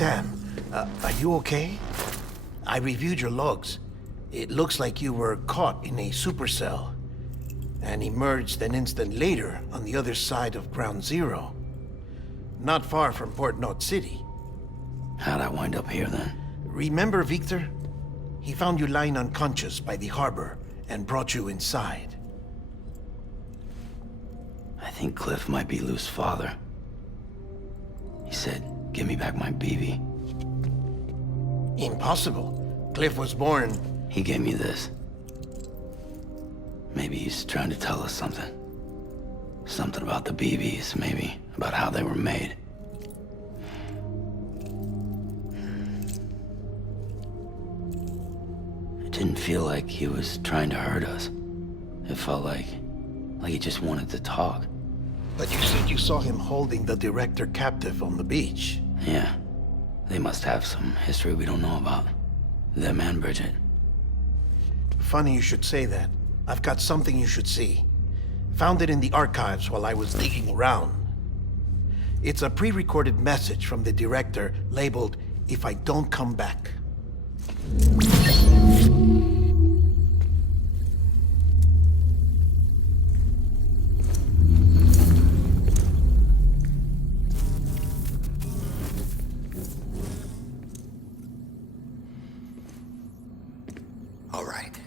Sam, are you okay? I reviewed your logs. It looks like you were caught in a supercell and emerged an instant later on the other side of Ground Zero. Not far from Port Knot City. How'd I wind up here then? Remember Victor? He found you lying unconscious by the harbor and brought you inside. I think Cliff might be Lou's father. He said, give me back my BB. Impossible. Cliff was born... He gave me this. Maybe he's trying to tell us something. Something about the BBs, maybe. About how they were made. It didn't feel like he was trying to hurt us. It felt like he just wanted to talk. But you said you saw him holding the director captive on the beach. Yeah. They must have some history we don't know about. Them and Bridget. Funny you should say that. I've got something you should see. Found it in the archives while I was digging around. It's a pre-recorded message from the director labeled, "If I don't come back." All right.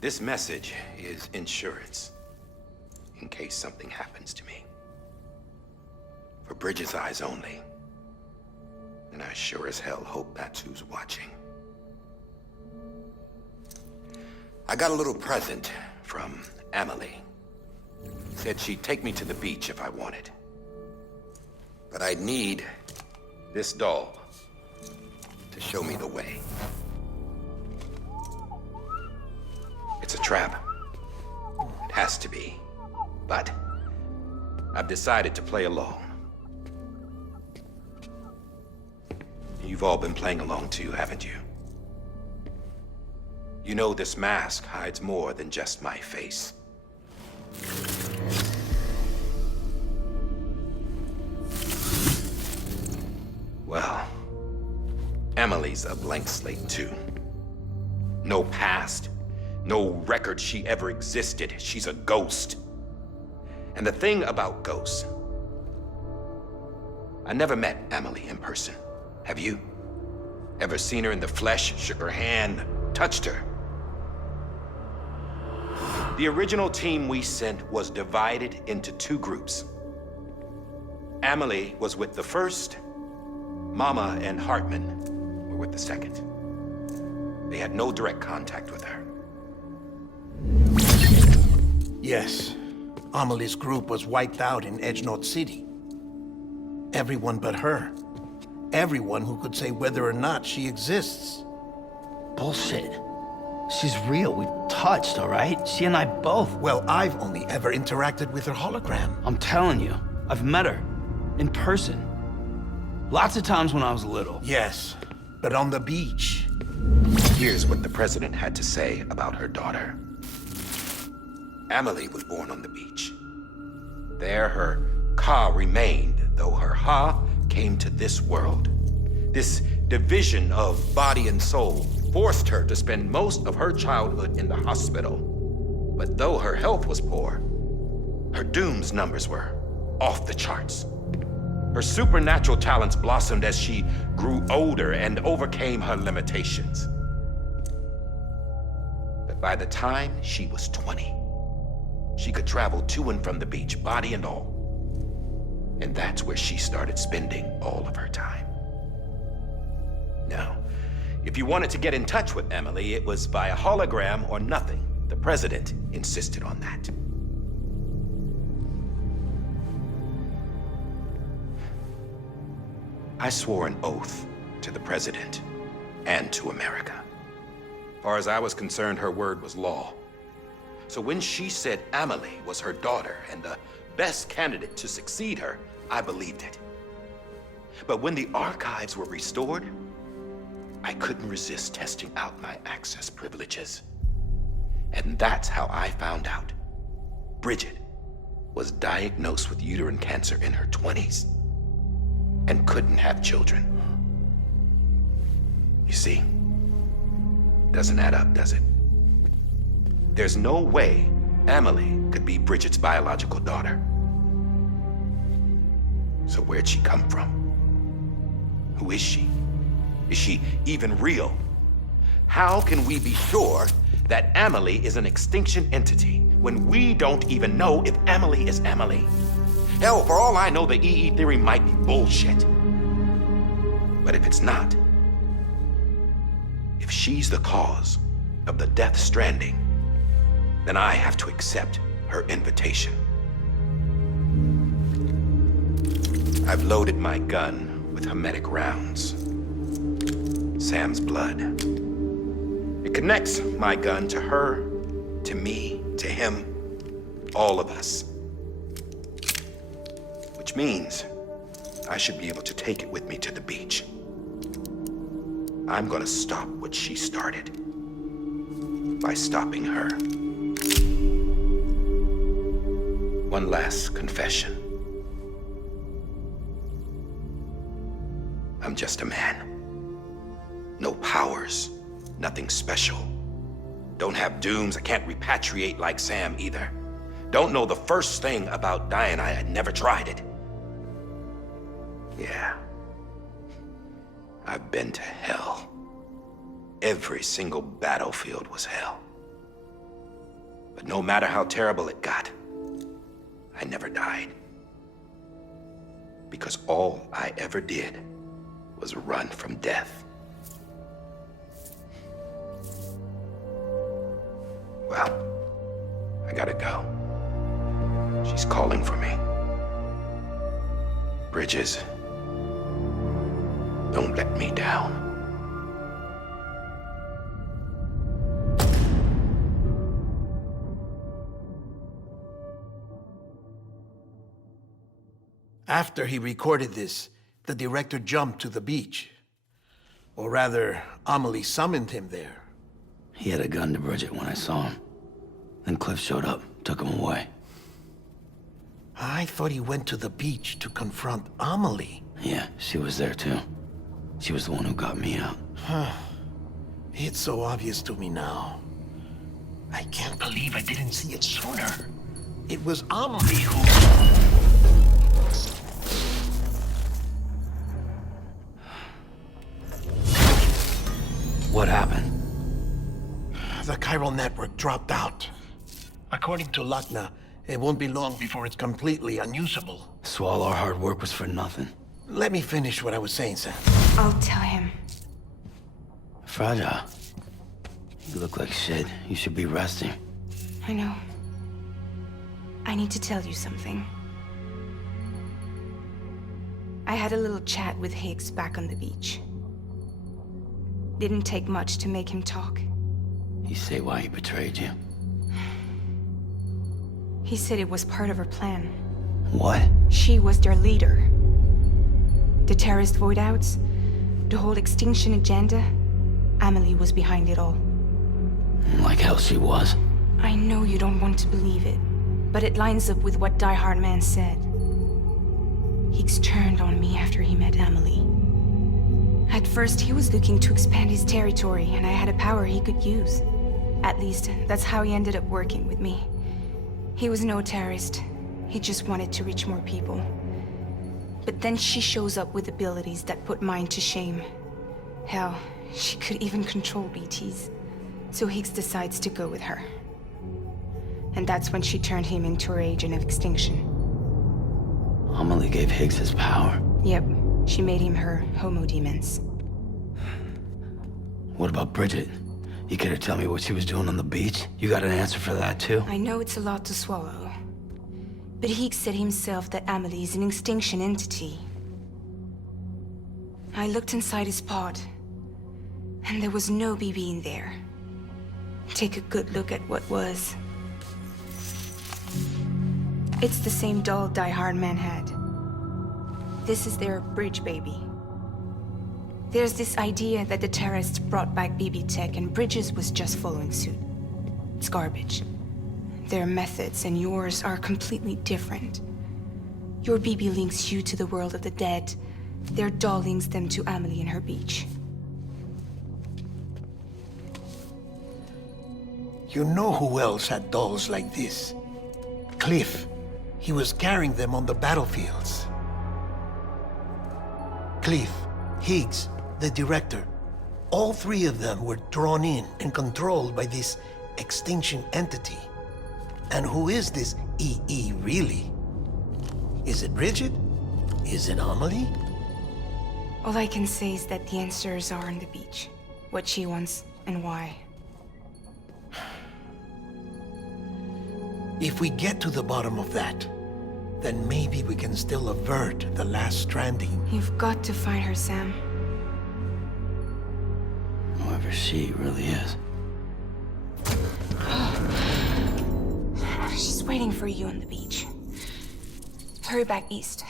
This message is insurance, in case something happens to me. For Bridget's eyes only. And I sure as hell hope that's who's watching. I got a little present from Emily. Said she'd take me to the beach if I wanted. But I'd need this doll to show me the way. It's a trap. It has to be. But I've decided to play along. You've all been playing along too, haven't you? You know this mask hides more than just my face. Well, Emily's a blank slate too. No past. No record she ever existed. She's a ghost. And the thing about ghosts, I never met Emily in person. Have you? Ever seen her in the flesh, shook her hand, touched her? The original team we sent was divided into two groups. Emily was with the first. Mama and Hartman were with the second. They had no direct contact with her. Yes. Amelie's group was wiped out in Edge Knot City. Everyone but her. Everyone who could say whether or not she exists. Bullshit. She's real. We've touched, all right? She and I both. Well, I've only ever interacted with her hologram. I'm telling you, I've met her. In person. Lots of times when I was little. Yes, but on the beach. Here's what the president had to say about her daughter. Emily was born on the beach. There her Ka remained, though her Ha came to this world. This division of body and soul forced her to spend most of her childhood in the hospital. But though her health was poor, her Doom's numbers were off the charts. Her supernatural talents blossomed as she grew older and overcame her limitations. But by the time she was 20, she could travel to and from the beach, body and all. And that's where she started spending all of her time. Now, if you wanted to get in touch with Emily, it was via hologram or nothing. The president insisted on that. I swore an oath to the president and to America. As far as I was concerned, her word was law. So when she said Emily was her daughter and the best candidate to succeed her, I believed it. But when the archives were restored, I couldn't resist testing out my access privileges. And that's how I found out Bridget was diagnosed with uterine cancer in her 20s. and couldn't have children. You see, doesn't add up, does it? There's no way Amelie could be Bridget's biological daughter. So where'd she come from? Who is she? Is she even real? How can we be sure that Amelie is an extinction entity when we don't even know if Amelie is Amelie? Hell, for all I know, the EE theory might be bullshit. But if it's not, if she's the cause of the Death Stranding, then I have to accept her invitation. I've loaded my gun with hermetic rounds. Sam's blood. It connects my gun to her, to me, to him, all of us. Which means I should be able to take it with me to the beach. I'm gonna stop what she started by stopping her. One last confession. I'm just a man. No powers, nothing special. Don't have dooms, I can't repatriate like Sam either. Don't know the first thing about dying, I had never tried it. Yeah. I've been to hell. Every single battlefield was hell. But no matter how terrible it got, I never died. Because all I ever did was run from death. Well, I gotta go. She's calling for me. Bridges, don't let me down. After he recorded this, the director jumped to the beach. Or rather, Amelie summoned him there. He had a gun to Bridget when I saw him. Then Cliff showed up, took him away. I thought he went to the beach to confront Amelie. Yeah, she was there too. She was the one who got me out. It's so obvious to me now. I can't believe I didn't see it sooner. It was Amelie who... What happened? The chiral network dropped out. According to Lakna, it won't be long before it's completely unusable. So all our hard work was for nothing. Let me finish what I was saying, Sam. I'll tell him. Fragile. You look like shit. You should be resting. I know. I need to tell you something. I had a little chat with Higgs back on the beach. Didn't take much to make him talk. You say why he betrayed you? He said it was part of her plan. What? She was their leader. The terrorist voidouts, the whole extinction agenda, Amelie was behind it all. Like hell she was. I know you don't want to believe it, but it lines up with what Die-Hardman said. Higgs turned on me after he met Amelie. At first, he was looking to expand his territory, and I had a power he could use. At least, that's how he ended up working with me. He was no terrorist. He just wanted to reach more people. But then she shows up with abilities that put mine to shame. Hell, she could even control BTs. So Higgs decides to go with her. And that's when she turned him into her agent of extinction. Amelie gave Higgs his power. Yep, she made him her homo demons. What about Bridget? You care to tell me what she was doing on the beach? You got an answer for that too? I know it's a lot to swallow. But Higgs said himself that Amelie is an extinction entity. I looked inside his pod, and there was no BB in there. Take a good look at what was. It's the same doll Die-Hardman had. This is their bridge baby. There's this idea that the terrorists brought back BB tech and Bridges was just following suit. It's garbage. Their methods and yours are completely different. Your BB links you to the world of the dead, Their doll links them to Amelie and her beach. You know who else had dolls like this? Cliff. He was carrying them on the battlefields. Cliff, Higgs, the director. All three of them were drawn in and controlled by this extinction entity. And who is this EE really? Is it Bridget? Is it Amelie? All I can say is that the answers are on the beach. What she wants and why. If we get to the bottom of that, then maybe we can still avert the last stranding. You've got to find her, Sam. Whoever she really is. She's waiting for you on the beach. Hurry back east.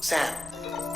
Sam,